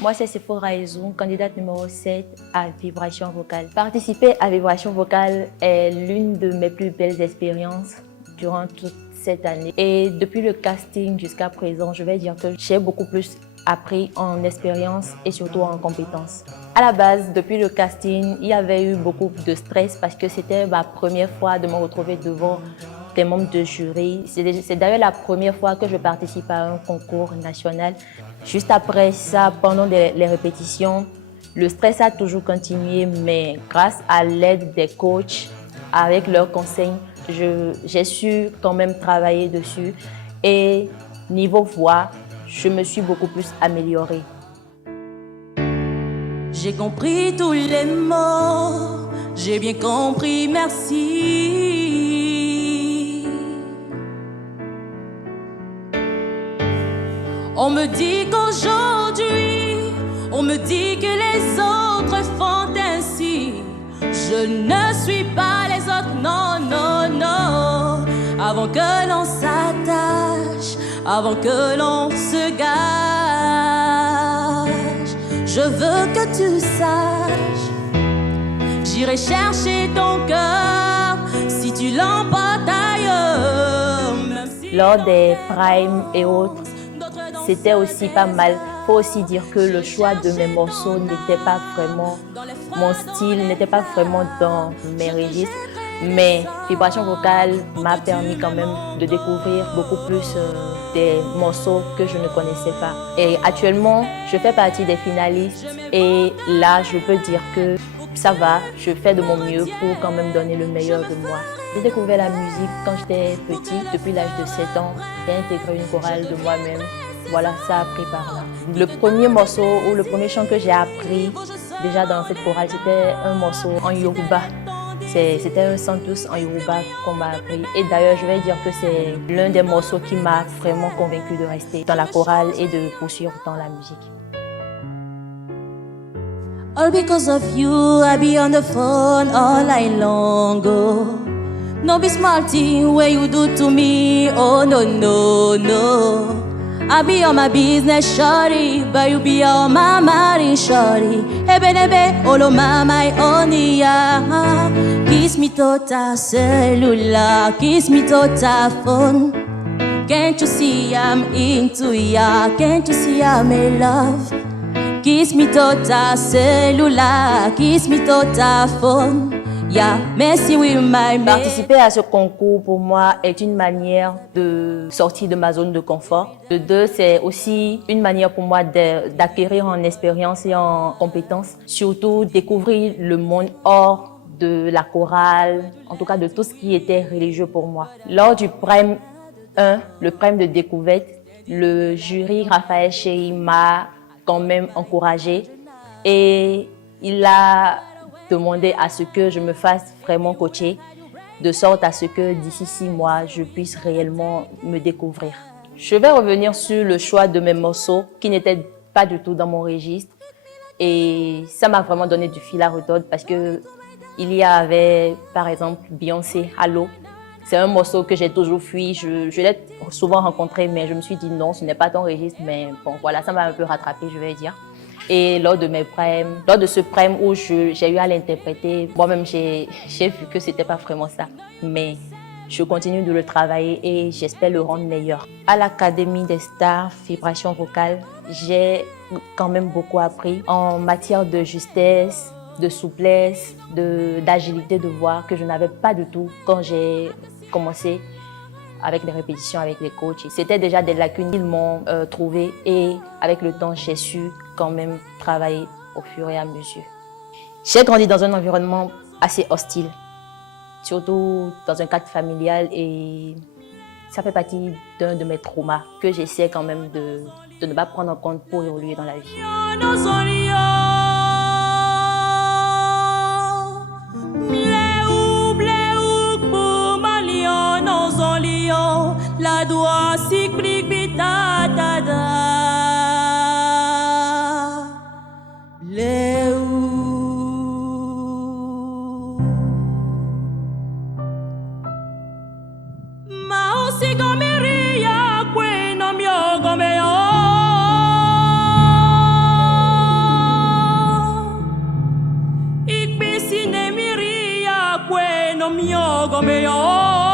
Moi, c'est Sephora Ezoum, candidate numéro 7 à Vibration Vocale. Participer à Vibration Vocale est l'une de mes plus belles expériences durant toute cette année. Et depuis le casting jusqu'à présent, je vais dire que j'ai beaucoup plus appris en expérience et surtout en compétences. À la base, depuis le casting, il y avait eu beaucoup de stress parce que c'était ma première fois de me retrouver devant des membres de jury. C'est d'ailleurs la première fois que je participe à un concours national. Juste après ça, pendant les répétitions, le stress a toujours continué, mais grâce à l'aide des coachs, avec leurs conseils, j'ai su quand même travailler dessus. Et niveau voix, je me suis beaucoup plus améliorée. J'ai compris tous les mots, j'ai bien compris, merci. On me dit qu'aujourd'hui, on me dit que les autres font ainsi. Je ne suis pas les autres, non, non, non. Avant que l'on s'attache, avant que l'on se gâche, je veux que tu saches, j'irai chercher ton cœur si tu l'emportes ailleurs. Lors des primes et autres, c'était aussi pas mal. Il faut aussi dire que le choix de mes morceaux n'était pas vraiment mon style, n'était pas vraiment dans mes registres. Mais Vibration Vocale m'a permis quand même de découvrir beaucoup plus des morceaux que je ne connaissais pas. Et actuellement, je fais partie des finalistes et là, je peux dire que ça va, je fais de mon mieux pour quand même donner le meilleur de moi. J'ai découvert la musique quand j'étais petite, depuis l'âge de 7 ans. J'ai intégré une chorale de moi-même. Voilà, ça a pris par là. Le premier morceau ou le premier chant que j'ai appris déjà dans cette chorale, c'était un morceau en Yoruba. C'était un santus en Yoruba qu'on m'a appris. Et d'ailleurs, je vais dire que c'est l'un des morceaux qui m'a vraiment convaincue de rester dans la chorale et de poursuivre dans la musique. All because of you, I be on the phone all night long. Oh. No be small thing where you do to me. Oh no, no, no. I be on my business, shorty, but you be on my mind, shorty. Ebe, olo mama, onia. Kiss me tota cellular, kiss me tota phone. Can't you see I'm into ya? Can't you see I'm in love? Kiss me tota cellular, kiss me tota phone. Yeah, merci with my man. Participer à ce concours pour moi est une manière de sortir de ma zone de confort. De deux, c'est aussi une manière pour moi d'acquérir en expérience et en compétences. Surtout découvrir le monde hors de la chorale, en tout cas de tout ce qui était religieux pour moi. Lors du Prime 1, le Prime de découverte, le jury Raphaël Chéri m'a quand même encouragée et il a demandé à ce que je me fasse vraiment coacher, de sorte à ce que d'ici 6 mois, je puisse réellement me découvrir. Je vais revenir sur le choix de mes morceaux qui n'étaient pas du tout dans mon registre et ça m'a vraiment donné du fil à retordre parce que il y avait par exemple Beyoncé, Hello. C'est un morceau que j'ai toujours fui, je l'ai souvent rencontré mais je me suis dit non, ce n'est pas ton registre, mais bon voilà, ça m'a un peu rattrapé, je vais dire. Et lors de ce prime où j'ai eu à l'interpréter, moi-même j'ai vu que c'était pas vraiment ça. Mais je continue de le travailler et j'espère le rendre meilleur. À l'Académie des Stars Vibration Vocale, j'ai quand même beaucoup appris en matière de justesse, de souplesse, d'agilité de voix que je n'avais pas du tout quand j'ai commencé avec les répétitions avec les coachs. C'était déjà des lacunes qu'ils m'ont trouvées et avec le temps, j'ai su quand même travailler au fur et à mesure. J'ai grandi dans un environnement assez hostile, surtout dans un cadre familial et ça fait partie d'un de mes traumas que j'essaie quand même de ne pas prendre en compte pour évoluer dans la vie. La doua siklik bitatada Leu Ma osi gomeria kwe no myo gomeo we no miogo me yo